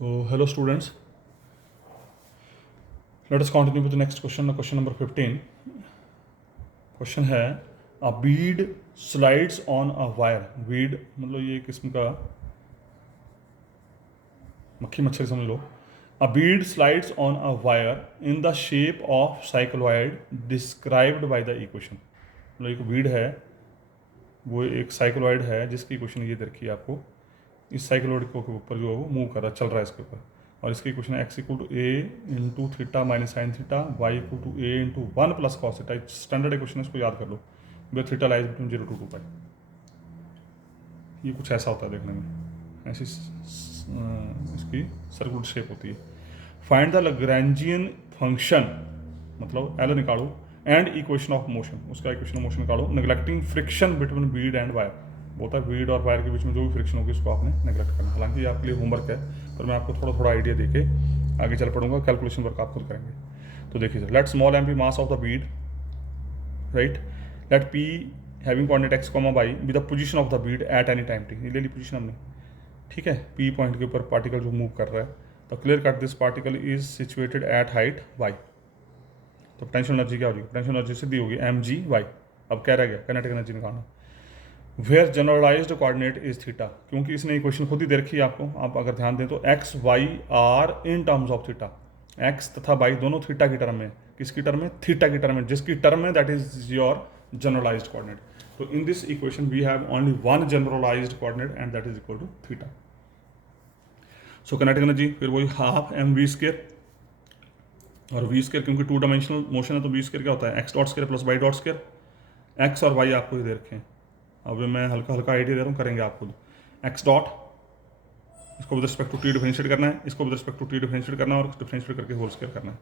So, hello students. Let us continue with the next question. Question number 15. Question है a bead slides on a wire. Bead मतलब ये किस्म का मक्खी मच्छर समझ लो. A bead slides on a wire in the shape of cycloid described by the equation. मतलब एक bead है, वो एक साइक्लोइड है जिसकी इक्वेशन ये दे रखी है आपको. इस साइक्लोइड के ऊपर जो है वो मूव कर रहा है, चल रहा है इसके ऊपर. और इसकी इक्वेशन है x equal to a into theta minus sine theta, y equal to a into one plus cos theta. Standard equation है, इसको याद कर लो. Where theta lies between 0 to 2 pi. ये कुछ ऐसा होता है देखने में, ऐसी इसकी सर्कुलर शेप होती है. फाइंड द लैग्रैंजियन फंक्शन, मतलब एल निकालो, एंड इक्वेशन ऑफ मोशन, उसका इक्वेशन ऑफ मोशन निकालो, neglecting friction between Beed and wire. बोलता है बीड और वायर के बीच में जो भी फ्रिक्शन होगी उसको आपने नेग्लेक्ट करना. हालांकि ये आपके लिए होमवर्क है, पर मैं आपको थोड़ा थोड़ा आइडिया देके आगे चल पड़ूंगा. कैलकुलेशन वर्क आप खुद करेंगे. तो देखिए sir, let small m be mass of the bead, right. Let P having coordinate x comma y be the position of the bead at any time t. ये ले ली पोजीशन हमने, ठीक है. पी पॉइंट के ऊपर पार्टिकल जो move कर रहा है, तो clear cut this particle is situated at height y. तो पोटेंशियल एनर्जी क्या होगी? पोटेंशियल एनर्जी सीधी होगी एम जी वाई. अब क्या रह गया? काइनेटिक एनर्जी निकालना. Where generalized coordinate is theta, क्योंकि इसने इक्वेशन खुद ही दे रखी है आपको. आप अगर ध्यान दें तो x y are in terms of theta. X तथा वाई दोनों थीटा की टर्म में. किसकी टर्म में? थीटा की टर्म में. जिसकी टर्म में that is your generalized coordinate. तो in this equation we have only one generalized coordinate and that is equal to theta. So kinetic energy फिर वही हाफ एम वी स्क्वायर. और v square क्योंकि two dimensional motion है तो v square क्या होता है? X dot square plus Y dot square. X और वाई आपको ही दे रखे हैं. अब मैं हल्का हल्का आइडिया दे रहा हूँ, करेंगे आप खुद. एक्स डॉट, इसको with respect to t differentiate करना है, इसको with respect to t differentiate करना है, और डिफरेंशिएट करके होल स्क्वायर करना है,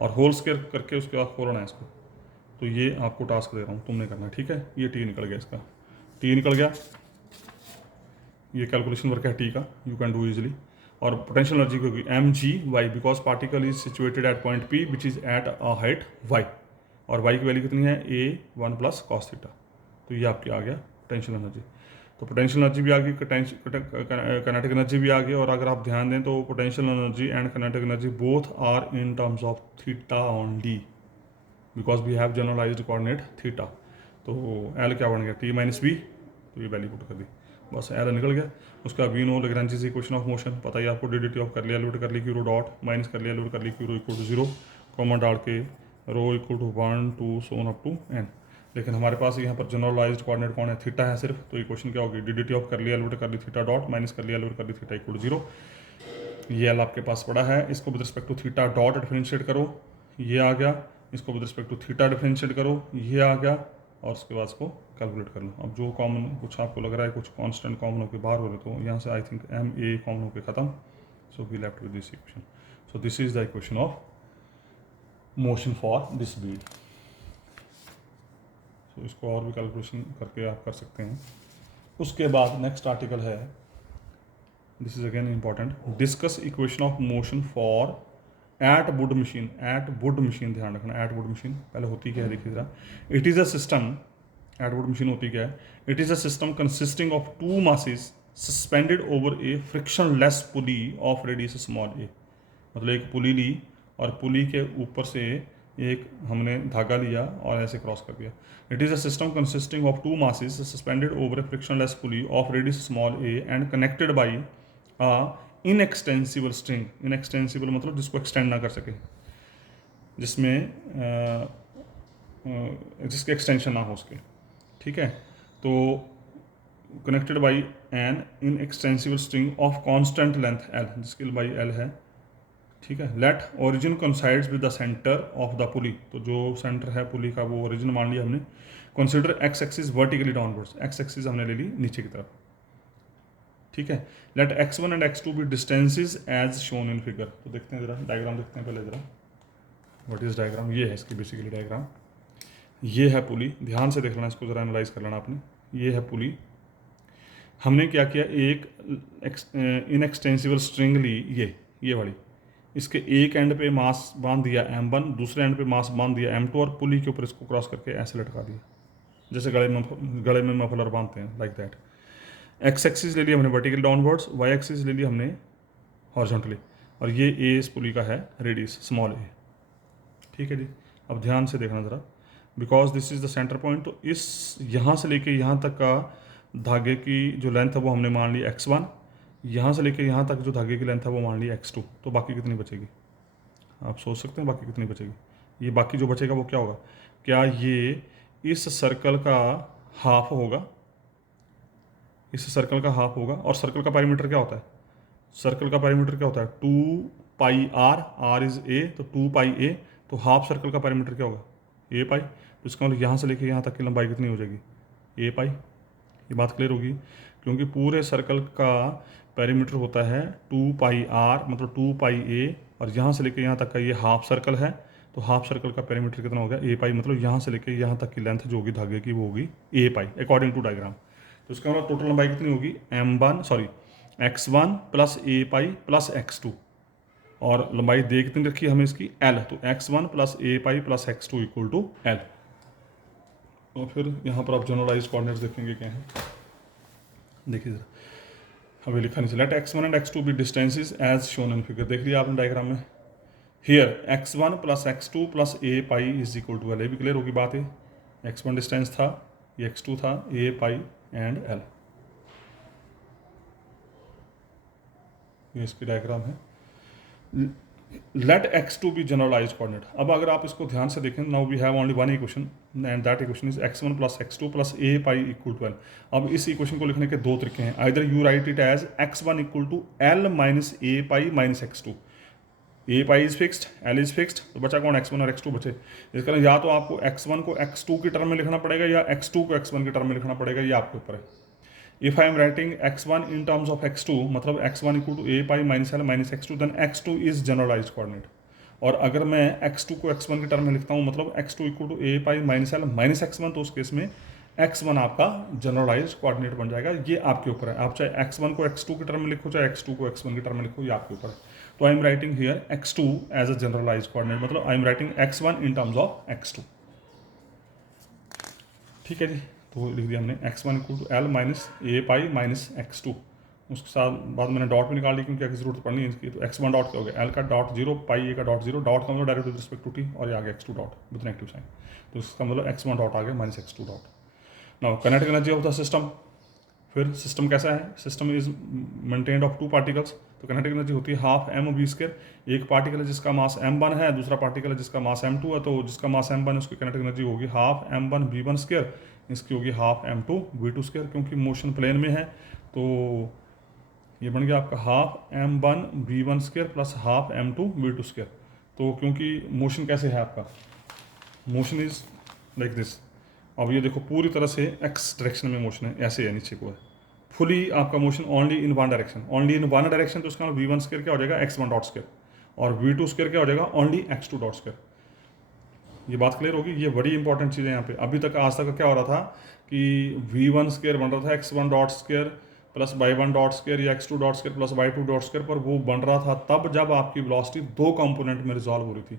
और होल स्क्वायर करके उसके बाद खोलना है इसको. तो ये आपको टास्क दे रहा हूँ, तुमने करना है, ठीक है. ये टी निकल गया, इसका टी निकल गया. ये कैलकुलेशन वर्क है टी का, यू कैन डू इजिली. और पोटेंशियल एनर्जी की होगी m g y, because particle is situated at point P which is at a height y. और वाई की वैल्यू कितनी है? A one plus cos theta. तो ये आपकी आ गया पोटेंशियल एनर्जी. तो पोटेंशियल एनर्जी भी आ गई, काइनेटिक एनर्जी भी आ गई. और अगर आप ध्यान दें तो potential energy and kinetic energy both are in terms of theta only, because we have generalized coordinate theta. तो एल क्या बन गया? T minus V. तो ये वैल्यू पुट कर दी, बस एल निकल गया. उसका we know Lagrange's equation of motion पता ही आपको. डी ऑफ कर लिया, लूट कर ली क्यू रो डॉट, माइनस कर लिया, लूट कर ली q rho equal to 0, common डाल के rho equal to 1 2 so on up to n. लेकिन हमारे पास यहाँ पर जनरलाइज्ड कोऑर्डिनेट कौन है? थीटा है सिर्फ. तो इक्वेशन क्या होगी? डी ऑफ कर लिया, लूट कर ली थीटा डॉट, माइनस कर लिया, लूट कर ली थीटा इक्वल टू 0. ये एल आपके पास पड़ा है. इसको with respect to theta dot differentiate करो, ये आ गया. इसको with respect to theta differentiate करो, ये आ गया. और उसके बाद इसको कैलकुलेट कर लो. अब जो कॉमन कुछ आपको लग रहा है कुछ कांस्टेंट कॉमन होकर बाहर हो रहे, तो यहाँ से I think m a common होकर खत्म. So we left with this equation. So this is the equation of motion for this bead. सो इसको और भी कैलकुलेशन करके आप कर सकते हैं. उसके बाद नेक्स्ट आर्टिकल है, this is again important, discuss equation of motion for Atwood machine. Atwood machine ध्यान रखना. एट वुड मशीन पहले होती क्या है देखिए जरा. It is a system. Atwood machine होती क्या है? It is a system consisting of two masses suspended over a frictionless pulley of radius small a. मतलब एक पुली ली और पुली के ऊपर से एक हमने धागा लिया और ऐसे क्रॉस कर दिया. It is a system consisting of two masses suspended over a frictionless pulley of radius small a and connected by a inextensible string. Inextensible मतलब जिसको एक्सटेंड ना कर सके, जिसमें जिसके एक्सटेंशन ना हो उसके, ठीक है. तो connected by an inextensible string of constant length l, जिसकी लंबाई एल है, ठीक है. Let origin coincides with the centre of the pulley. तो जो सेंटर है पुली का वो ओरिजिन मान लिया हमने. Consider x axis vertically downwards. X axis हमने ले ली नीचे की तरफ, ठीक है. Let x1 and x2 be distances as shown in figure. तो देखते हैं जरा डायग्राम देखते हैं पहले जरा. What is diagram? ये है इसकी बेसिकली डायग्राम. ये है पुली, ध्यान से देख लेना इसको, जरा एनालाइज कर लेना आपने. ये है पुली. हमने क्या किया? एक इनएक्सटेंसिबल स्ट्रिंग ली, ये वाली. इसके एक एंड पे मास बांध दिया m1, दूसरे एंड पे मास बांध दिया m2, और पुली के ऊपर इसको क्रॉस करके ऐसे लटका दिया, जैसे गले में मफलर बांधते हैं, लाइक दैट. एक्स एक्सिस ले लिया हमने वर्टिकल डाउनवर्ड्स, वाई एक्सिस ले लिया हमने हॉरिजॉन्टली, और ये ए इस पुली का है रेडियस स्मॉल ए। ठीक है जी, अब ध्यान से देखना ज़रा, because this is the centre point, तो इस यहाँ से लेके यहाँ तक का धागे की जो लेंथ है वो हमने मान ली x1, यहाँ से लेके यहाँ तक जो धागे की लेंथ है वो मान ली x2, तो बाकी कितनी बचेगी? आप सोच सकते हैं बाकी कितनी बचेगी? ये बाकी जो बचेगा वो क्या होगा? क्या ये इस सर्कल का हाफ होगा? इस सर्कल का हाफ होगा। और सर्कल का पैरामीटर क्या होता है? सर्कल का पैरामीटर क्या होता है? 2πr, r इज a, तो 2πa, तो हाफ सर्कल का पैरामीटर क्या होगा? a पाई। तो इसका मतलब यहाँ से लेके यहाँ तक की लंबाई कितनी हो जाएगी? a पाई। ये बात क्लियर होगी, क्योंकि पूरे सर्कल का पैरामीटर होता है 2πr, मतलब 2πa, और यहाँ से लेके यहाँ तक का ये हाफ सर्कल है, तो हाफ सर्कल का पैरामीटर कितना होगा? a पाई, मतलब यहाँ से लेके यहाँ तक की लेंथ जो होगी धागे की वो होगी a pi according to diagram. तो इसका मतलब टोटल लंबाई कितनी होगी? x1 plus a pi plus x2, और लंबाई दे कितनी रखी है हमें इसकी? l, तो x1 plus a pi plus x2 equal to l। और फिर यहाँ पर आप जनरलाइज कोऑर्डिनेट्स देखेंगे क्या है, देखिए जरा, अभी लिखा नहीं, let x1 and x2 be distances as shown in figure. देख लिया आपने डायग्राम में, here x1 plus x2 plus a pi is equal to l। ये भी क्लियर होगी बात है, x1 डिस्टेंस था, ये x2 था, a पाई एंड l। ये इसकी डायग्राम है। Let x2 be generalize coordinate. अब अगर आप इसको ध्यान से देखें, now we have only one equation and that equation is x1 plus x2 plus a pi equal to l। अब इस इक्वेशन को लिखने के दो तरीके हैं, either you write it as x1 equal to l minus a pi minus x2। a pi is fixed, l is fixed, तो बचा कौन? x1 और x2 बचे। इस कारण या तो आपको x1 को x2 की टर्म में लिखना पड़ेगा या x2 को x1 की टर्म में लिखना पड़ेगा, ये आपके ऊपर है। If I am writing x1 in terms of x2, मतलब x1 equal to a pi minus l minus x2, then x2 is generalized coordinate। और अगर मैं x2 को x1 की टर्म में लिखता हूँ, मतलब x2 equal to a pi minus l minus x1, तो उस केस में x1 आपका जनरलाइज कोऑर्डिनेट बन जाएगा। ये आपके ऊपर है, आप चाहे x1 को x2 की टर्म में लिखो, चाहे x2 को x1 की टर्म में लिखो, ये आपके ऊपर है। तो I am writing here x2 as a generalize coordinate, मतलब I am writing x1 in terms of x2। ठीक है जी, तो लिख दिया हमने x1 equal to l minus a pi minus x2। उसके साथ बाद मैंने डॉट भी निकाल ली क्योंकि आगे जरूरत पड़नी है इसकी। तो x1 डॉट क्या हो गया? l का डॉट 0, पाई a का डॉट 0, डॉट का मतलब direct with respect to t, और ये आ गया x2 dot with negative sign, तो इसका मतलब x1 डॉट आ गया minus x2 dot. Now kinetic energy of the system. फिर सिस्टम कैसा है? System is maintained of two particles, तो काइनेटिक एनर्जी होती है हाफ m v स्क्वायर। एक पार्टिकल है जिसका मास m1 है, दूसरा पार्टिकल है जिसका मास m2 है, तो जिसका मास m1 है उसकी काइनेटिक एनर्जी होगी हाफ m1 v1 स्क्वायर, इसकी होगी हाफ m2 v2 स्क्वायर। क्योंकि मोशन प्लेन में है तो ये बन गया आपका half m1 v1 square plus half m2 v2 square. तो क्योंकि मोशन कैसे है आपका? Motion is like this. अब ये देखो पूरी तरह से x डायरेक्शन में मोशन है, ऐसे है, नीचे को है, फुली आपका motion only in one direction, only in one direction. तो उसका v1 स्क्वायर क्या हो जाएगा? x1 डॉट स्क्वायर, और v2 स्क्वायर क्या हो जाएगा? Only x2 dot square. ये बात क्लियर होगी, ये बड़ी इंपॉर्टेंट चीज़ है यहाँ पे। अभी तक आज तक क्या हो रहा था कि v1 स्क्वायर बन रहा था x1 dot square plus y1 dot square या x2 dot square plus y2 dot square, पर वो बन रहा था तब जब आपकी वेलोसिटी दो कंपोनेंट में रिजॉल्व हो रही थी।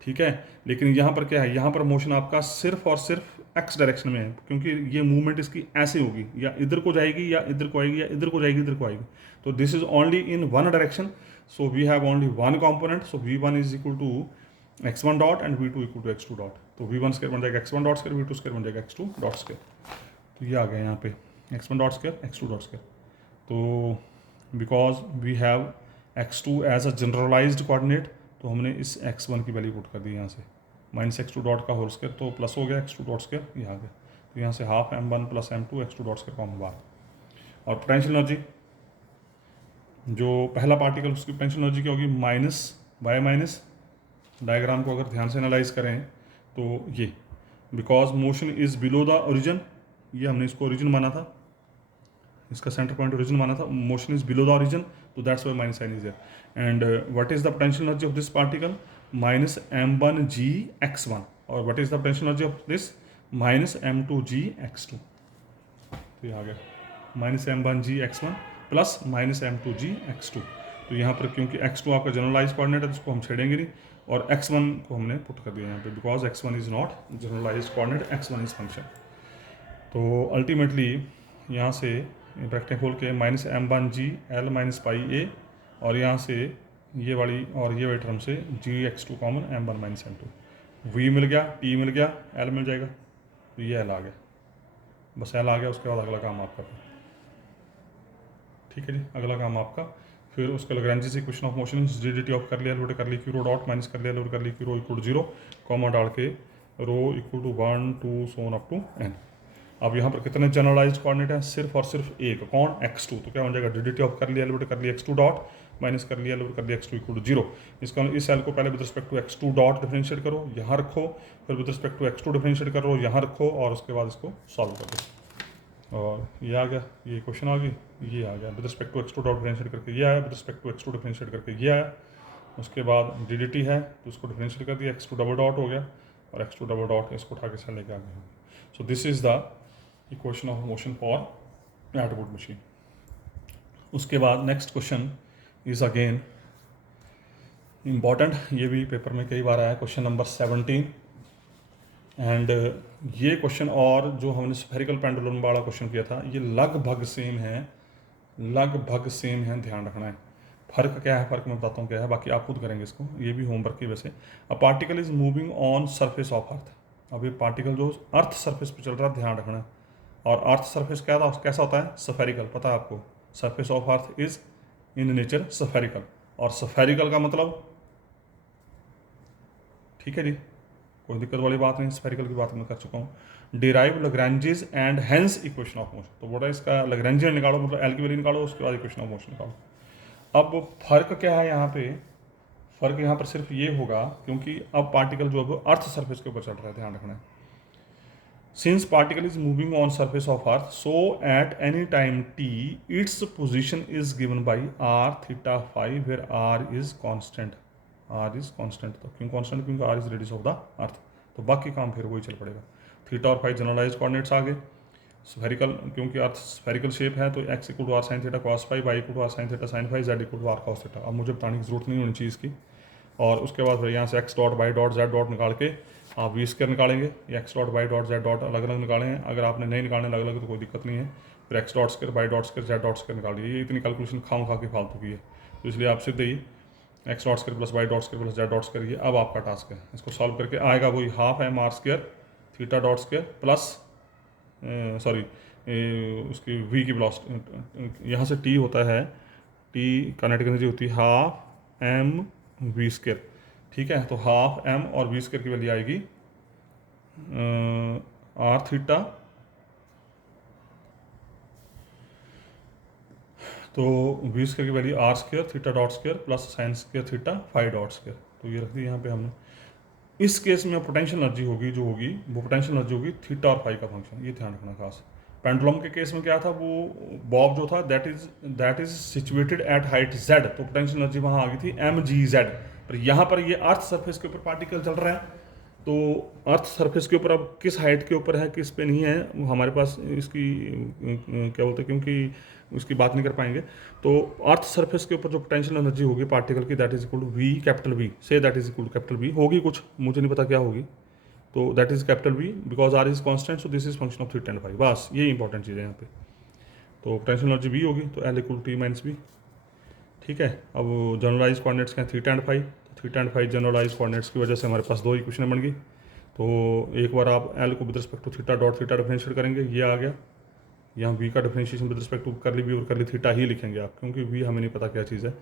ठीक है, लेकिन यहाँ पर क्या है? यहाँ पर मोशन आपका सिर्फ और सिर्फ x डायरेक्शन में है, क्योंकि ये मूवमेंट इसकी ऐसे होगी, या इधर को जाएगी या इधर को आएगी, या इधर को जाएगी इधर को आएगी। तो this is only in one direction, so we have only one component, so v1 is equal to x1 dot and v2 equal to x2 dot. तो v1 स्क्वायर बन जाएगा x1 dot square, v2 square बन जाएगा x2 dot square. तो ये आ गया यहाँ पे x1 dot square x2 dot square. तो because we have x2 as a generalized coordinate, तो हमने इस x1 की वैल्यू पुट कर दी यहाँ से, माइनस x2 डॉट का होल स्क्वायर, तो प्लस हो गया x2 डॉट स्क्वायर, ये आ गया। तो यहाँ से half m1 plus m2 x2 dot square common बाहर। और पोटेंशियल एनर्जी, जो पहला पार्टिकल उसकी पोटेंशियल एनर्जी क्या होगी? Minus y minus. डायग्राम को अगर ध्यान से एनालाइज करें तो ये, because motion is below the origin, ये हमने इसको ओरिजिन माना था, इसका सेंटर पॉइंट ओरिजिन माना था, motion is below the origin, तो that's why minus sign is there. And what is the potential energy of this particle? Minus m1 g x1, और what is the potential energy of this? Minus m2 g x2। तो ये आ गया minus m1 g x1 plus minus m2 g x2। तो यहाँ पर क्योंकि x2 आपका जनरलाइज कोऑर्डिनेट है तो उसको हम छेड़ेंगे नहीं, और x1 को हमने पुट कर दिया यहाँ पे, because x1 is not generalize coordinate, x1 is function. तो अल्टीमेटली यहाँ से ब्रैकेट खोल के minus m1 g l minus pi a और यहाँ से ये वाली और ये वाली टर्म से g(x2) common m1 minus m2, v मिल गया, t मिल गया, l मिल जाएगा, तो ये l आ गया, बस l आ गया। उसके बाद अगला काम आपका, ठीक है जी, अगला काम आपका फिर उसका Lagrange equation of motion d of कर लिया, लोड कर ली क्यू रो डॉट माइनस कर लिया, लोड कर ली q rho equal to 0, comma डाल के rho equal to 1 2 so on up to n। अब यहाँ पर कितने जनरलाइज कोऑर्डिनेट हैं? सिर्फ और सिर्फ एक, कौन? x2। तो क्या हो जाएगा, डी ऑफ कर लिया, लोड कर लिया x2 डॉट माइनस कर लिया, लोड कर लिया x2 इक्वल टू 0। इसका इस सेल को पहले with respect to x2 dot differentiate करो, यहाँ रखो, फिर with respect to x2 differentiate करो, यहाँ रखो, और उसके बाद इसको सॉल्व कर दो। और ये आ गया, ये क्वेश्चन आ गई, ये आ गया with respect to x2 dot differentiate करके ये आया, with respect to x2 differentiate करके ये आया। उसके बाद डी है तो उसको डिफरेंशिएट कर दिया, x2 डबल डॉट हो गया, और x2 डबल डॉट इसको उठा के सेल लेके आ गया। सो this is the equation of motion for Atwood machine. उसके बाद next question is again important, ये भी पेपर में कई बार आया, क्वेश्चन नंबर 17। एंड ये क्वेश्चन और जो हमने स्फेरिकल पेंडुलम वाला क्वेश्चन किया था, ये लगभग सेम है, लगभग सेम है, ध्यान रखना है। फ़र्क क्या है, फ़र्क मैं बताता हूँ क्या है, बाकी आप खुद करेंगे इसको, ये भी होमवर्क की वजह से। A particle is moving on surface of अर्थ। अब ये पार्टिकल जो अर्थ सरफेस पे चल रहा है, ध्यान रखना है। और अर्थ सरफेस क्या था, कैसा होता है? स्फेरिकल, पता है आपको? Surface of earth is in nature spherical, और स्फेरिकल का मतलब, ठीक है जी, कोई दिक्कत वाली बात नहीं, स्फेरिकल की बात मैं कर चुका हूँ। Derive Lagrange's and hence equation of motion. तो बोला इसका लैग्रेंजियन निकालो, मतलब एल की वैल्यू निकालो, उसके बाद इक्वेशन ऑफ मोशन निकालो। अब फर्क क्या है यहाँ पे? फर्क यहाँ पर सिर्फ ये होगा, क्योंकि अब पार्टिकल जो है अर्थ सरफेस के ऊपर चल रहा है, ध्यान रखना है। Since particle is moving on surface of earth, so at any time t its position is given by r theta phi, where r is constant. r is constant, तो क्यों कॉन्स्टेंट? क्योंकि r is radius of the earth. तो बाकी काम फिर वही चल पड़ेगा। थीटा और फाई जनरलाइज कोऑर्डिनेट्स आ गए। स्फेरिकल, क्योंकि अर्थ स्फेरिकल शेप है, तो x equal to r sine theta cos phi, y equal to r sine theta sine phi, z equal to r cos theta. अब मुझे बताने की जरूरत नहीं होनी चाहिए इसकी। और उसके बाद फिर यहाँ से x dot y dot z dot निकाल के आप वी स्क्वायर निकालेंगे, x dot y dot z dot अलग अलग निकालेंगे। अगर आपने नहीं निकालने अलग अलग तो कोई दिक्कत नहीं है, फिर x dot square y dot square z dot square निकालिए। ये इतनी कैलकुलेशन खाम खा के फालतू की है, तो इसलिए आप सीधे ही x dot square plus Y dot square plus z dot square, ये अब आपका टास्क है। इसको सॉल्व करके आएगा वही half m r square theta dot square plus sorry उसकी v की वेलोसिटी, यहाँ से t होता है, t काइनेटिक एनर्जी होती है हाफ एम वी स्क्वायर, ठीक है। तो हाफ एम और वी स्क्वायर की वैल्यू आएगी आर थीटा, तो वी स्क्वायर की value r square theta dot square plus sine square theta phi dot square. तो ये रख दी यहाँ पे हमने। इस केस में पोटेंशियल एनर्जी होगी, जो होगी वो पोटेंशियल एनर्जी होगी थीटा और फाई का फंक्शन, ये ध्यान रखना खास। पेंडुलम के केस में क्या था, वो बॉब जो था that is situated at height z, तो पोटेंशियल एनर्जी वहाँ आ गई थी mgz। पर यहाँ पर ये अर्थ सरफेस के ऊपर पार्टिकल चल रहा है, तो अर्थ सरफेस के ऊपर अब किस हाइट के ऊपर है किस पे नहीं है, हमारे पास इसकी क्या बोलते हैं, क्योंकि उसकी बात नहीं कर पाएंगे। तो अर्थ सरफेस के ऊपर जो पोटेंशियल एनर्जी होगी पार्टिकल की, that is equal to v capital V, से that is equal to capital V होगी, कुछ मुझे नहीं पता क्या होगी, तो that is capital V because r is constant, so this is function of theta and phi. बस ये इंपॉर्टेंट चीज़ है यहाँ पे। तो पोटेंशियल एनर्जी वी होगी, तो L equal to T minus V, ठीक है। अब जनरलाइज कोऑर्डिनेट्स क्या है, थीटा एंड फाई, तो theta and phi generalize coordinates की वजह से हमारे पास दो इक्वेशन बन गई। तो एक बार आप एल को with respect to theta dot theta differentiate करेंगे, ये आ गया। यहाँ वी का डिफरेंशिएशन विद रिस्पेक्ट टू करली वी और करली थीटा ही लिखेंगे आप, क्योंकि वी हमें नहीं पता क्या चीज़ है।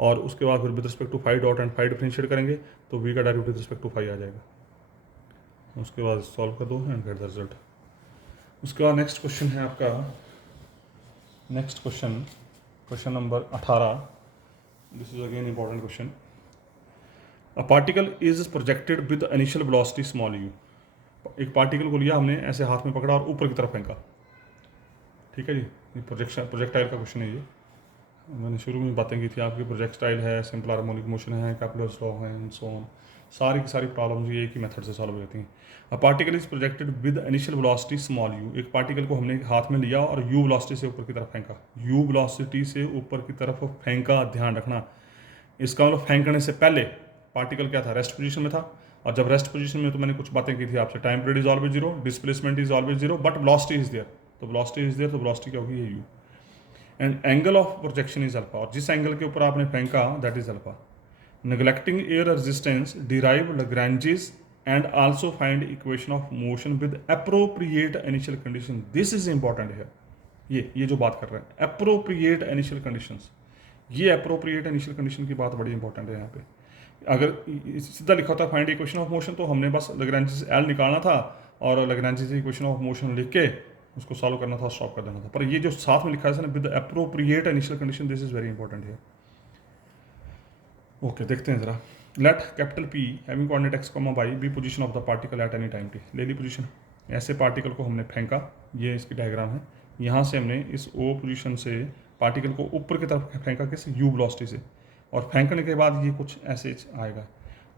और उसके बाद फिर with respect to phi dot and phi differentiate करेंगे, तो वी का direct with respect to phi आ जाएगा। उसके बाद सॉल्व कर दो एंड गेट द रिजल्ट। उसके बाद नेक्स्ट क्वेश्चन है आपका, next question number 18। This is again important question. A particle is projected with initial velocity small you. एक पार्टिकल को लिया हमने, ऐसे हाथ में पकड़ा और ऊपर की तरफ फेंका, ठीक है जी। ये प्रोजेक्टाइल का क्वेश्चन है। ये मैंने शुरू में बातें की थी आपकी, प्रोजेक्टाइल है, सिंपल हार्मोनिक मोशन है, कैपलर्स लॉ है एंड सो ऑन। सारी की सारी प्रॉब्लम्स ये एक ही मेथड से सॉल्व होती हैं। A particle is projected with initial velocity small you. एक पार्टिकल को हमने हाथ में लिया और यू वेलोसिटी से ऊपर की तरफ फेंका, यू वेलोसिटी से ऊपर की तरफ फेंका, ध्यान रखना। इसका मतलब फेंकने से पहले पार्टिकल क्या था, रेस्ट पोजीशन में था। और जब रेस्ट पोजीशन में, तो मैंने कुछ बातें की थी आपसे, time period is always zero, displacement is always zero, but velocity is there. तो वेलोसिटी इज देयर, तो वेलोसिटी क्या होगी, ये u. And angle of projection is alpha, और जिस एंगल के ऊपर आपने फेंका that is alpha. Neglecting air resistance derive Lagrange's and also find equation of motion with appropriate initial condition. This is important है, ये जो बात कर रहे हैं अप्रोप्रिएट इनिशियल कंडीशंस, ये अप्रोप्रिएट इनिशियल कंडीशन की बात बड़ी इंपॉर्टेंट है यहाँ पे। अगर सीधा लिखा होता फाइंड इक्वेशन ऑफ मोशन तो हमने बस लैग्रैंजेस एल निकालना था और लैग्रैंजेस इक्वेशन ऑफ मोशन लिख के उसको सॉल्व करना था, स्टॉप कर देना था। पर ये जो साथ में लिखा है with appropriate initial condition, this is very important है। ओके, देखते हैं जरा। Let capital P having coordinate x comma y be position of the particle at any time t. ले ली पोजीशन, ऐसे पार्टिकल को हमने फेंका, ये इसकी डायग्राम है। यहाँ से हमने इस ओ पोजीशन से पार्टिकल को ऊपर की तरफ फेंका, किस यू वेलोसिटी से, और फेंकने के बाद ये कुछ ऐसे आएगा।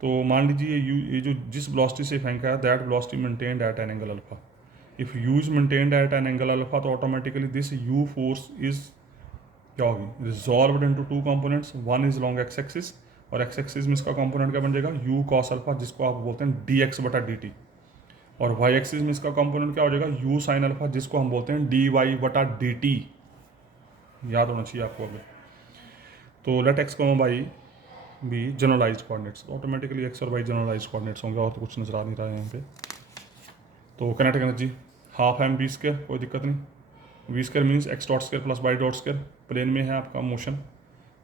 तो मान लीजिए ये जो जिस वेलोसिटी से फेंका है that velocity maintained at an angle alpha. If u is maintained at an angle alpha तो automatically this u force is क्या होगी, resolved into two components. One is long x axis, और एक्स एक्सिस में इसका component क्या बन जाएगा, you cos alpha, जिसको आप बोलते हैं डी एक्स बटा डी टी। और वाई एक्सिस में इसका कंपोनेंट क्या हो जाएगा, यू साइन अल्फा, जिसको हम बोलते हैं डी वाई बटा डी टी। याद होना चाहिए आपको अभी। तो let x comma y be generalized coordinates, automatically x और वाई जनरलाइज्ड कोऑर्डिनेट्स होंगे, और तो कुछ नजर आ नहीं रहा है यहाँ पे। तो kinetic energy half M we square, कोई दिक्कत नहीं। V square means X dot square plus Y dot square, plane में है आपका मोशन।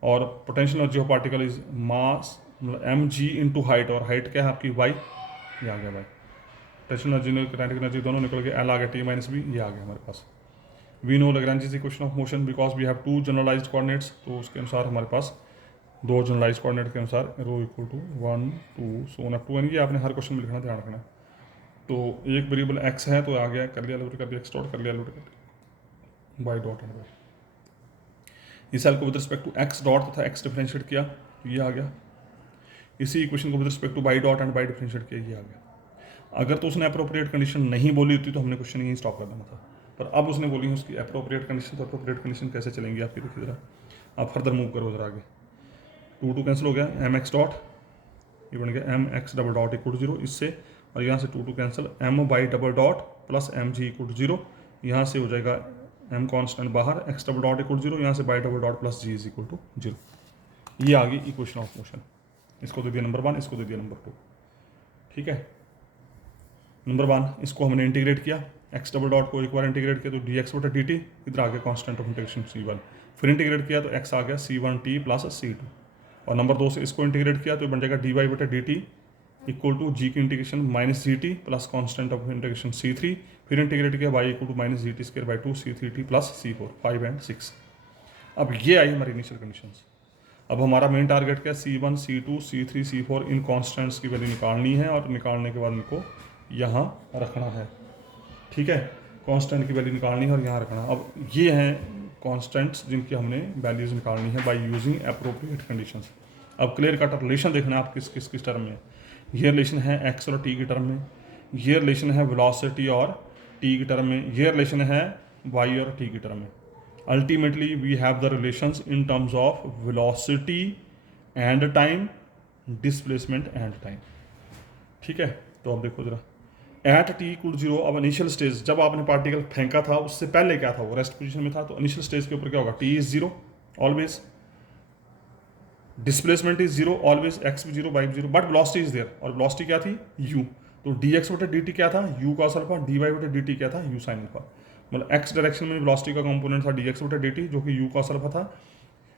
और potential energy of particle is mass मतलब एम जी इंटू हाइट, और हाइट क्या है आपकी वाई, ये आ गया Y. Potential energy kinetic energy दोनों निकल गए, एल आ गया टी माइनस बी, ये आ गया हमारे पास। We know Lagrange's equation of motion because we have two generalized coordinates, तो उसके अनुसार हमारे पास दो जनरलाइज्ड कोऑर्डिनेट के अनुसार rho equal to 1 2 so on up to n, ये आपने हर क्वेश्चन में लिखना, ध्यान रखना। तो एक वेरिएबल एक्स है तो आ गया, कर लिया लोड, कर दिया एक्स डॉट, कर लिया लोड, कर दिया वाई डॉट एंड वाई। इस सेल को with respect to X dot तथा एक्स डिफरेंशिएट किया तो ये आ गया। इसी इक्वेशन को with respect to Y dot and Y differentiate किया, ये आ गया। अगर तो उसने अप्रोप्रिएट कंडीशन नहीं बोली होती तो हमने क्वेश्चन यहीं स्टॉप कर देना था, पर अब उसने बोली है उसकी अप्रोप्रिएट कंडीशन। तो अप्रोप्रिएट कंडीशन कैसे चलेंगी आपकी, देखिए जरा, आप फर्दर मूव करो जरा आगे। टू टू कैंसिल हो गया, एम एक्स डॉट ये बन गया M X double dot equal to zero इससे, और यहाँ से two two cancel, M Y double dot plus M G equal to zero, यहाँ से हो जाएगा एम कॉन्स्टेंट बाहर, X double dot equal zero, यहाँ से Y double dot plus G is equal to zero. ये आ गई इक्वेशन ऑफ मोशन। इसको दे दिया नंबर 1, इसको दे दिया नंबर 2, ठीक है। नंबर 1 इसको हमने इंटीग्रेट किया, एक्स डबल डॉट को एक बार इंटीग्रेट किया तो डी एक्स बटा डी टी, इधर आ गया कॉन्स्टेंट ऑफ इंटीग्रेशन C1, फिर इंटीग्रेट किया तो एक्स आ गया C1t प्लस C2, और नंबर 2 से इसको इंटीग्रेट किया तो बन जाएगा डी वाई बटा D T equal to G की integration minus G T plus constant of integration C3, फिर इंटीग्रेट किया y equal to minus G T square by 2 C3t plus C4, 5 and 6। अब ये आई हमारी इनिशियल कंडीशंस। अब हमारा main target क्या है, C1 C2 C3 C4 इन कॉन्स्टेंट्स की वैल्यू निकालनी है, और निकालने के बाद इनको यहाँ रखना है, ठीक है। कांस्टेंट की वैल्यू निकालनी है और यहाँ रखना। अब ये हैं कांस्टेंट्स जिनकी हमने वैल्यूज निकालनी है बाय यूजिंग अप्रोप्रिएट कंडीशंस। अब क्लियर कट रिलेशन देखना है आप किस किस किस टर्म में। ये रिलेशन है एक्स और टी की टर्म में, ये रिलेशन है वेलोसिटी और टी की टर्म में, ये रिलेशन है वाई और टी की टर्म में। Ultimately we have the relations in terms of velocity and time, displacement and time, ठीक है। तो अब देखो जरा, एट टी इक्वल जीरो, अब इनिशियल स्टेज जब आपने पार्टिकल फेंका था उससे पहले क्या था, वो रेस्ट पोजीशन में था, तो इनिशियल स्टेज के ऊपर क्या होगा, T is zero always, displacement is zero always, X भी जीरो वाई भी zero, but velocity is there, और वेलोसिटी क्या थी यू, तो डी एक्स बटे डी टी क्या था U cos alpha, D Y बटे डी टी क्या था यू साइन अल्फा। मतलब एक्स डायरेक्शन में वेलोसिटी का कंपोनेंट था डी एक्स बटे डी टी जो कि यू कॉस अल्फा था,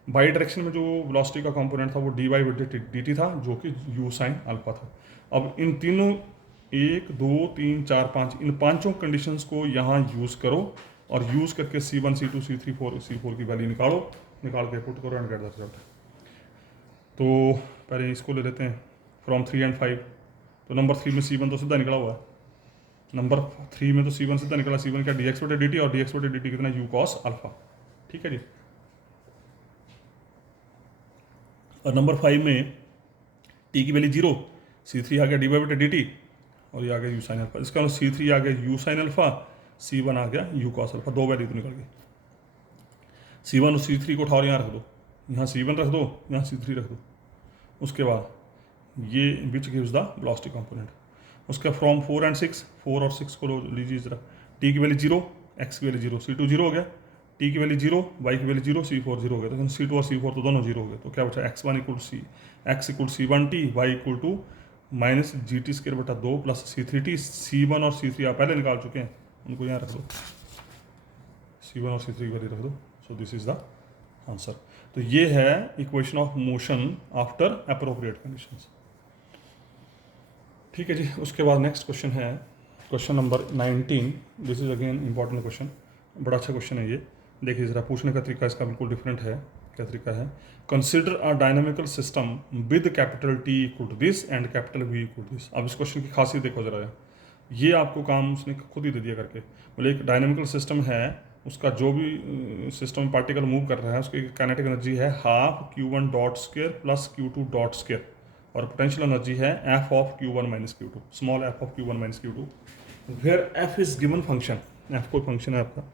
वाई डायरेक्शन में जो वेलोसिटी का कंपोनेंट था वो डी वाई बटे डी टी था जो कि यू साइन अल्फा था। अब इन तीनों 1 2 3 4 5 इन पांचों कंडीशंस को यहाँ यूज़ करो, और यूज़ करके C1 C2 C3 C4 की वैल्यू निकालो, निकाल के पुट करो एंड गेट द रिजल्ट। तो पहले इसको ले लेते हैं फ्रॉम 3 एंड 5। तो नंबर 3 में C1 तो सीधा निकला हुआ है, नंबर 3 में तो C1 सीधा निकला, C1 क्या डी एक्स बटे डी टी, और डी एक्स बटे डी टी कितना यू कॉस अल्फा, ठीक है जी। और नंबर 5 में टी की वैल्यू 0, C3 आ गया डी वाई बटे डी टी, और ये आ गया यू साइन अल्फा, इसका C3 आ गया यू साइन अल्फा, C1 आ गया यू कॉस अल्फा, दो वैल्यू तो निकल गई। C1 और C3 को उठाओ यहाँ रख दो, यहाँ C1 रख दो, यहाँ C3 रख दो, उसके बाद ये which gives the velocity component. उसका फ्रॉम 4 एंड 6, 4 और 6 को लीजिए जरा, टी की वैल्यू 0, एक्स की वैल्यू 0, C2 0 हो गया, टी की वैल्यू 0, वाई की वैल्यू 0, C4 0 हो गया, तो C2 और C4 तो दोनों 0 हो गए, तो क्या बचा x1 equal C X equal C1t, Y equal to minus GT² बटा 2 प्लस C3t। C1 और C3 आप पहले निकाल चुके हैं, उनको यहाँ रख दो, C1 और C3 की वैल्यू रख दो। सो दिस इज द आंसर। तो ये है equation of motion after appropriate conditions. ठीक है जी। उसके बाद नेक्स्ट क्वेश्चन है question number 19। This is again important question, बड़ा अच्छा क्वेश्चन है ये। देखिए ज़रा पूछने का तरीका इसका बिल्कुल डिफरेंट है। क्या तरीका है? Consider a dynamical system with capital T equal to this and capital V equal to this. अब इस क्वेश्चन की खासियत देखो जरा, ये आपको काम उसने खुद ही दे दिया करके। बोले एक डायनामिकल सिस्टम है, उसका जो भी सिस्टम पार्टिकल मूव कर रहा है उसकी काइनेटिक एनर्जी है half Q1 dot square plus Q2 dot square, और पोटेंशियल एनर्जी है f of Q1 minus Q2, small f of Q1 minus Q2। Where f is given function, f कोई function है आपका,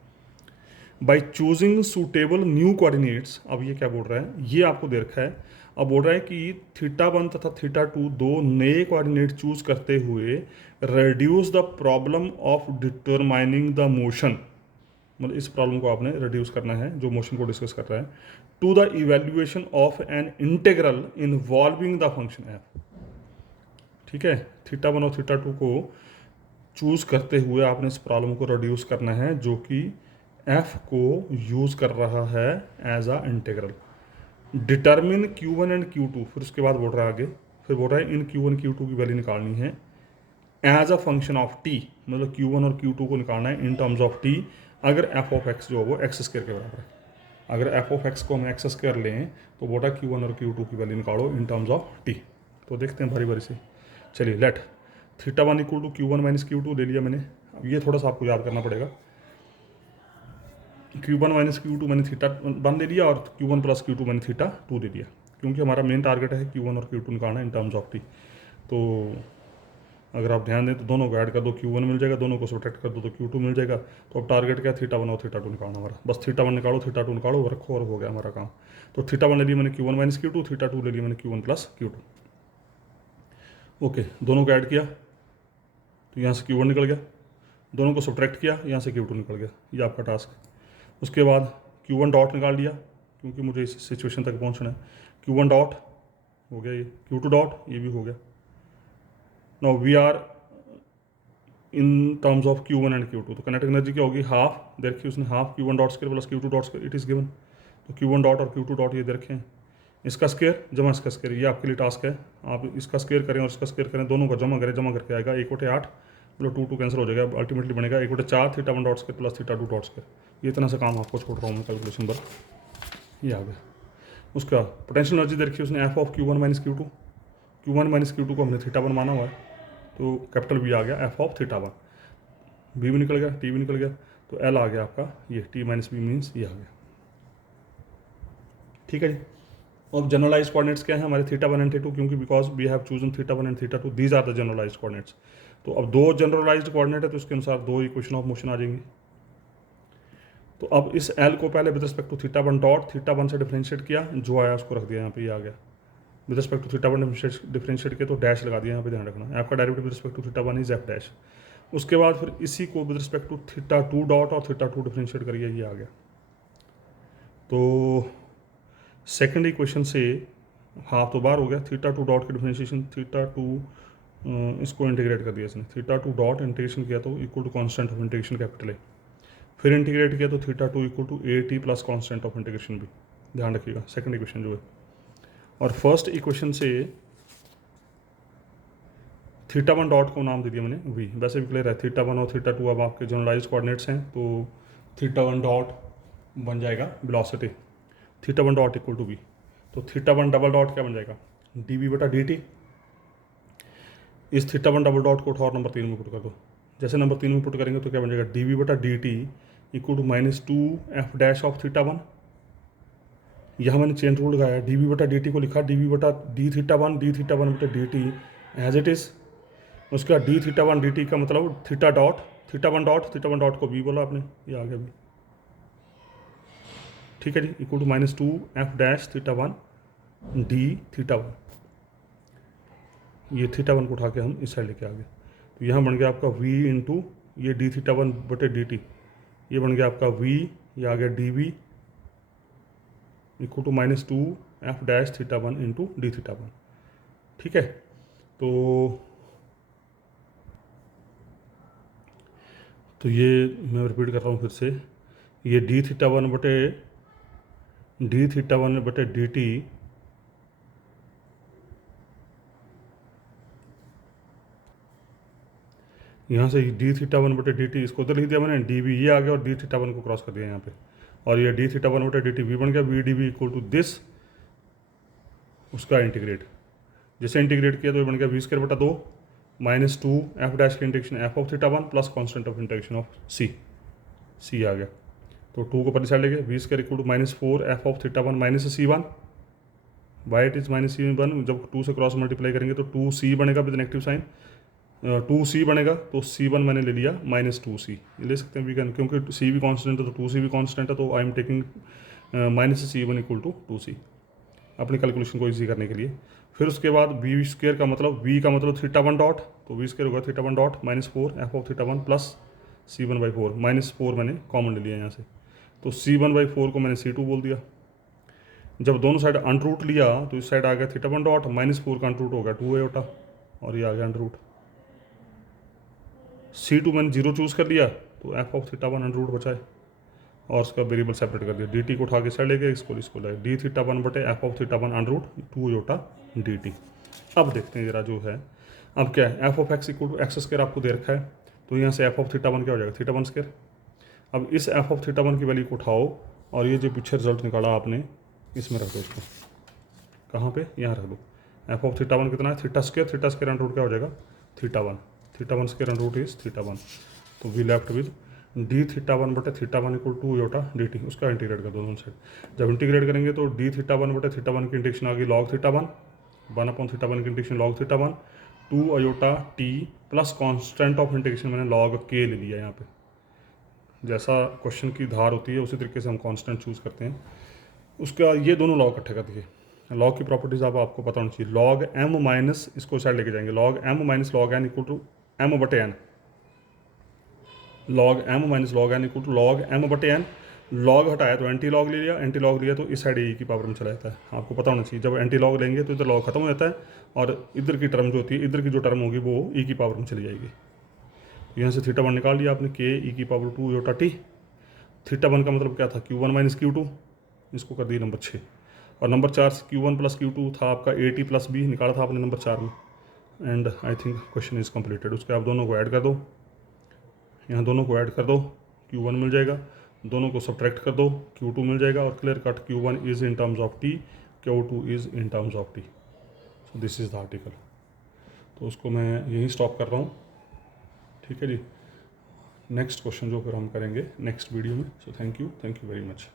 by choosing suitable new coordinates. अब ये क्या बोल रहा है, ये आपको दे रखा है। अब बोल रहा है कि θ1 तथा θ2 दो नए कोऑर्डिनेट चूज करते हुए reduce the problem of determining the motion, मतलब इस प्रॉब्लम को आपने रिड्यूस करना है जो मोशन को डिस्कस कर रहा है, to the evaluation of an integral involving the function F. ठीक है, θ1 और θ2 को चूज करते हुए आपने इस प्रॉब्लम को रिड्यूस करना है जो कि एफ को यूज कर रहा है as a integral. Determine Q1 and Q2, फिर उसके बाद बोल रहा है आगे, फिर बोल रहा है इन Q1 Q2 की वैल्यू निकालनी है as a function of t, मतलब Q1 और Q2 को निकालना है इन टर्म्स ऑफ t अगर f ऑफ x जो है वो x स्क्वायर के बराबर है। अगर f ऑफ x को हम x स्क्वायर लें तो बोल रहा है Q1 और Q2 की वैल्यू निकालो इन टर्म्स ऑफ t। तो देखते हैं बारी बारी से। चलिए, late θ1 equal to Q1 minus Q2 ले लिया मैंने। अब ये थोड़ा सा आपको याद करना पड़ेगा, Q1 माइनस Q2 मैंने θ1 ले लिया और Q1 प्लस Q2 मैंने θ2 दे दिया, क्योंकि हमारा मेन टारगेट है Q1 और Q2 निकालना इन टर्म्स ऑफ t। तो अगर आप ध्यान दें तो दोनों को ऐड कर दो, Q1 मिल जाएगा, दोनों को सब्ट्रैक्ट कर दो तो Q2 मिल जाएगा। तो अब टारगेट क्या है, θ1 और θ2 निकालना हमारा, बस θ1 निकालो θ2 निकालो रखो और हो गया हमारा काम। तो θ1 ले लिया मैंने Q1 माइनस Q2, θ2 ले लिया मैंने Q1 प्लस Q2। ओके, दोनों को ऐड किया तो यहाँ से Q1 निकल गया, दोनों को सब्ट्रैक्ट किया यहाँ से Q2 निकल गया, ये आपका टास्क है। उसके बाद Q1 डॉट निकाल लिया, क्योंकि मुझे इस सिचुएशन तक पहुँचना है। Q1 डॉट हो गया, ये Q2 डॉट ये भी हो गया। Now we are in terms of Q1 and Q2, तो काइनेटिक एनर्जी क्या होगी, हाफ दे रखी उसने, half Q1 dot square plus Q2 dot square, it is given. तो Q1 डॉट और Q2 डॉट ये दे रखे हैं, इसका स्क्वायर जमा इसका स्क्वायर, ये आपके लिए टास्क है। आप इसका स्क्वायर करें और इसका स्क्वायर करें, दोनों का जमा करें, जमा करके आएगा 1/8, मतलब 2 कैंसिल हो जाएगा, अल्टीमेटली बनेगा 1/4 θ1 dot square plus θ2 dot square. ये इतना सा काम आपको छोड़ रहा हूँ मैं कैलकुलेशन पर, ये आ गया। उसका पोटेंशियल एनर्जी दे रखी है उसने F of Q1 minus Q2, Q1 minus Q2 को हमने θ1 माना हुआ है, तो कैपिटल V आ गया एफ ऑफ θ1, B भी निकल गया, T भी निकल गया, तो L आ गया आपका ये T माइनस बी मीन्स ये आ गया। ठीक है जी। अब जनरलाइज कोऑर्डिनेट्स क्या है हमारे θ1 एंड θ2, क्योंकि because we have chosen θ1 and θ2, these are the generalize coordinates. तो अब दो जनरलाइज्ड कोऑर्डिनेट है तो उसके अनुसार दो इक्वेशन ऑफ मोशन आ जाएंगी। तो अब इस L को पहले विद रिस्पेक्ट टू θ1 डॉट, θ1 से डिफरेंशिएट किया, जो आया उसको रख दिया यहाँ पे, ये आ गया। विद रिस्पेक्ट टू θ1 डिफरेंशिएट किया तो डैश लगा दिया, यहाँ पे ध्यान रखना, एफ का derivative with respect to θ1 is F dash. उसके बाद फिर इसी को विद रिस्पेक्ट टू θ2 डॉट और θ2 डिफरेंशिएट करिए, ये आ गया। तो सेकंड इक्वेशन से हाफ तो बार हो गया, θ2 डॉट की डिफरेंशिएशन, θ2 इसको इंटीग्रेट कर दिया इसने, θ2 डॉट इंटीग्रेशन किया तो equal to constant of integration capital A, फिर इंटीग्रेट किया तो θ2 equal to AT plus constant of integration भी, ध्यान रखिएगा सेकंड इक्वेशन जो है। और फर्स्ट इक्वेशन से θ1 डॉट को नाम दे दिया मैंने V, वैसे भी क्लियर है, θ1 और θ2 अब आपके जनरलाइज कोऑर्डिनेट्स हैं, तो θ1 डॉट बन जाएगा velocity, θ1 dot equal to V, तो θ1 डबल डॉट क्या बन जाएगा, dV बटा dt। इस θ1 डबल डॉट को उठाओ नंबर 3 में पुट कर दो, जैसे नंबर 3 में पुट करेंगे तो क्या बन जाएगा, dV बटा dt equal to -2f dash of θ1। यहाँ मैंने चेन रूल लगाया, dV बटा dt को लिखा dV बटा dθ1 बटा dt एज इट इज़। उसका dθ1 dt का मतलब θ1 डॉट को V बोला आपने, ये आ गया V। ठीक है जी, equal to -2f dash θ1 dθ1, ये θ1 को उठा के हम इस साइड लेके आ गए, तो यहाँ बन गया आपका V इंटू ये dθ1 बटे dt, ये बन गया आपका V, ये आ गया D V equal to -2f' into d1। ठीक है, तो ये मैं रिपीट कर रहा हूँ फिर से, ये d1 बटे dt यहाँ से d1 बटे dt इसको उधर लिख दिया मैंने, dv ये आ गया और d1 को क्रॉस कर दिया यहाँ पे, और ये d1 बटे dt v बन गया, v dv equal to this, उसका इंटीग्रेट, जैसे इंटीग्रेट किया तो ये बन गया v² बटा 2 -2f' की integration f(θ1) plus constant of integration of c आ गया। तो 2 को पहले साइड ले गए, v² equal to -4f(θ1) minus c1, why it is -c1, जब 2 से क्रॉस मल्टीप्लाई करेंगे तो 2c बनेगा विद नेगेटिव साइन, 2c बनेगा, तो c1 मैंने ले लिया -2c, ले सकते हैं वी कैन, क्योंकि c भी कांस्टेंट है तो 2c भी कांस्टेंट है, तो I am taking -c1 equal to 2c अपनी कैलकुलेशन को इजी करने के लिए। फिर उसके बाद v² का मतलब, v का मतलब θ1 डॉट, तो v² होगा θ1 डॉट -4f(θ1) प्लस c1/4, -4 मैंने कॉमन ले लिया यहाँ से, तो c1/4 को मैंने c2 बोल दिया। जब दोनों साइड अंडरूट लिया तो इस साइड आ गया θ1 डॉट, -4 का अंडरूट हो गया 2a, और ये आ गया अंडरूट, c2 मैंने 0 चूज़ कर लिया तो f(θ1) अंडरूट बचा है, और उसका वेरिएबल सेपरेट कर दिया, dt को उठा के साइड ले गए, इसको लाए d(θ1 बटे f(θ1) अंडरूट 2a dt। अब देखते हैं जरा जो है, अब क्या है, f(x) इक्वल टू x² आपको दे रखा है, तो यहाँ से f(θ1) क्या हो जाएगा, θ1²। अब इस f(θ1) की वैल्यू को उठाओ और ये जो पीछे रिजल्ट निकाला आपने इसमें रख दो, इसको कहाँ पे, यहाँ रख दो। f(θ1) कितना है, θ² अंडरूट क्या हो जाएगा, θ1² अंडरूट इज θ1, तो वी लेफ्ट विद d(θ1 बटे θ1 इक्वल टू dt dt, उसका इंटीग्रेट कर दो दोनों साइड। जब इंटीग्रेट करेंगे तो d(θ1 बटे θ1 की इंटीग्रेशन आ गई log θ1, 1/θ1 की integration log θ1, 2 t plus constant of integration मैंने log k ले लिया यहाँ पे, जैसा क्वेश्चन की धार होती है उसी तरीके से हम कॉन्स्टेंट चूज़ करते हैं। उसका ये दोनों लॉग इकट्ठे कर दिए, लॉग की प्रॉपर्टीज आपको पता होनी चाहिए, log m माइनस, इसको साइड लेके जाएंगे, log m minus log n equal to m बटे n, log m minus log n equal to log m बटे n, log हटाया तो एंटी लॉग ले लिया, एंटी लॉग लिया तो इस साइड e की पावर में चला जाता है, आपको पता होना चाहिए, जब एंटी लॉग लेंगे तो इधर लॉग खत्म हो जाता है, और इधर की टर्म जो होती है, इधर की जो टर्म होगी वो e की पावर में चली जाएगी। यहाँ से θ1 निकाल लिया आपने, k e की पावर 2 θ1 का मतलब क्या था, q1 माइनस q2, इसको कर दिए नंबर 6, और नंबर 4 से q1 प्लस q2 था आपका at प्लस b, निकाला था आपने नंबर 4 में, and I think question is completed. उसके आप दोनों को ऐड कर दो, यहाँ दोनों को ऐड कर दो, q1 मिल जाएगा, दोनों को सब्ट्रैक्ट कर दो, q2 मिल जाएगा, और clear cut q1 is in terms of t, q2 is in terms of t, so this is the article. तो उसको मैं यहीं स्टॉप कर रहा हूँ, ठीक है जी। नेक्स्ट क्वेश्चन जो फिर हम करेंगे नेक्स्ट वीडियो में। So thank you very much.